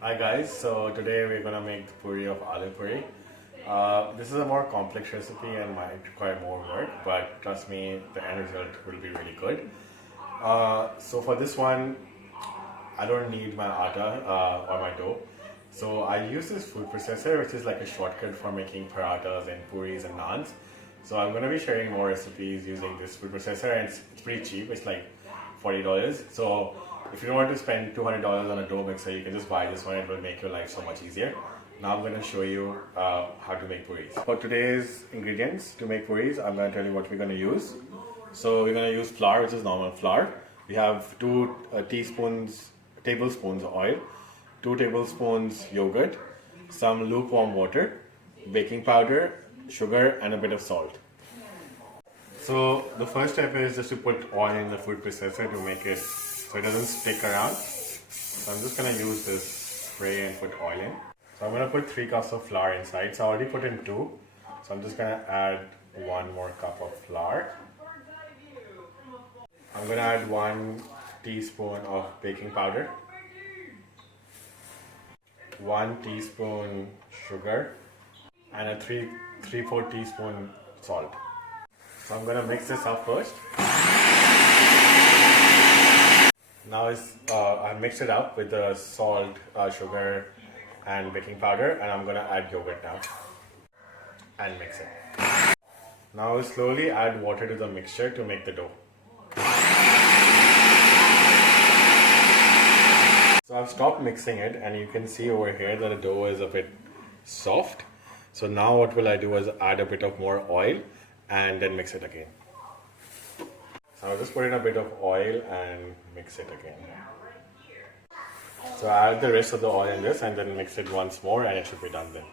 Hi guys, so today we're gonna make the puri of aloo puri. This is a more complex recipe and might require more work, but trust me, the end result will be really good. So for this one, I don't need my atta or my dough. So I use this food processor, which is like a shortcut for making parathas and puris and naans. So I'm gonna be sharing more recipes using this food processor, and it's pretty cheap. It's like $40. So if you don't want to spend $200 on a dough mixer, you can just buy this one. It will make your life so much easier. Now I'm going to show you how to make puris. For today's ingredients to make puris, I'm going to tell you what we're going to use. So we're going to use flour, which is normal flour. We have 2 tablespoons oil, 2 tablespoons yogurt, some lukewarm water, baking powder, sugar, and a bit of salt. So the first step is just to put oil in the food processor to make it so it doesn't stick around. So I'm just going to use this spray and put oil in. So I'm going to put 3 cups of flour inside. So I already put in 2. So I'm just going to add 1 more cup of flour. I'm going to add 1 teaspoon of baking powder, 1 teaspoon sugar, and a 3/4 teaspoon salt. So I'm going to mix this up first. Now I've mixed it up with the salt, sugar, and baking powder, and I'm going to add yogurt now and mix it. Now I'll slowly add water to the mixture to make the dough. So I've stopped mixing it, and you can see over here that the dough is a bit soft. So now what will I do is add a bit of more oil and then mix it again. So I'll just put in a bit of oil and mix it again. So I add the rest of the oil in this and then mix it once more, and it should be done then.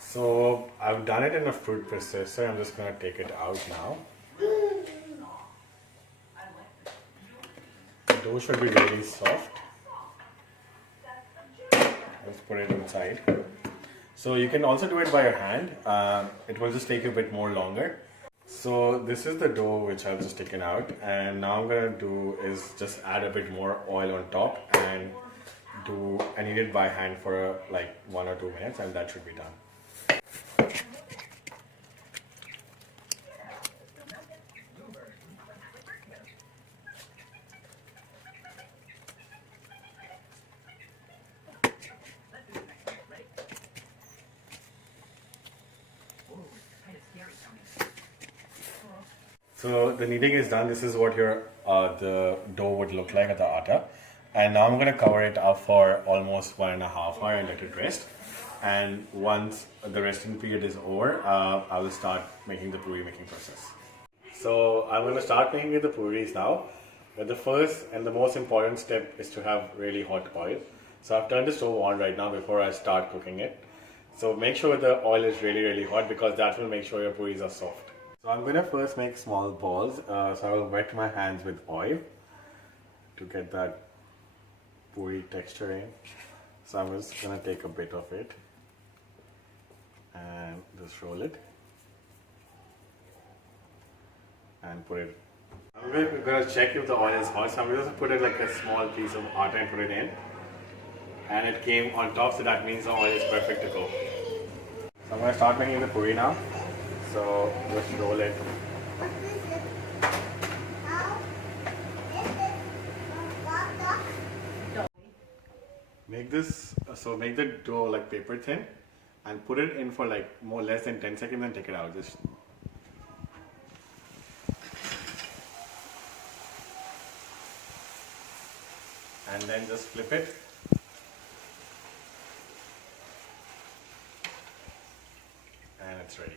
So I've done it in a food processor. I'm just going to take it out now. The dough should be really soft. Let's put it inside. So you can also do it by your hand. It will just take a bit more longer. So this is the dough which I've just taken out, and now I'm going to do is just add a bit more oil on top and knead it by hand for like 1 or 2 minutes, and that should be done. So the kneading is done. This is what your the dough would look like at the atta. And now I'm going to cover it up for almost 1.5 hours and let it rest. And once the resting period is over, I will start making the puri making process. So I'm going to start making the puris now. But the first and the most important step is to have really hot oil. So I've turned the stove on right now before I start cooking it. So make sure the oil is really hot, because that will make sure your puris are soft. So I'm going to first make small balls. So I will wet my hands with oil to get that puri texture in. So I'm just going to take a bit of it and just roll it and put it. I'm going to check if the oil is hot. So I'm going to put it like a small piece of atta and put it in. And it came on top, so that means the oil is perfect to go. So I'm going to start making the puri now. So just roll it. Make the dough like paper thin and put it in for like less than 10 seconds and take it out. Just and then just flip it. And it's ready.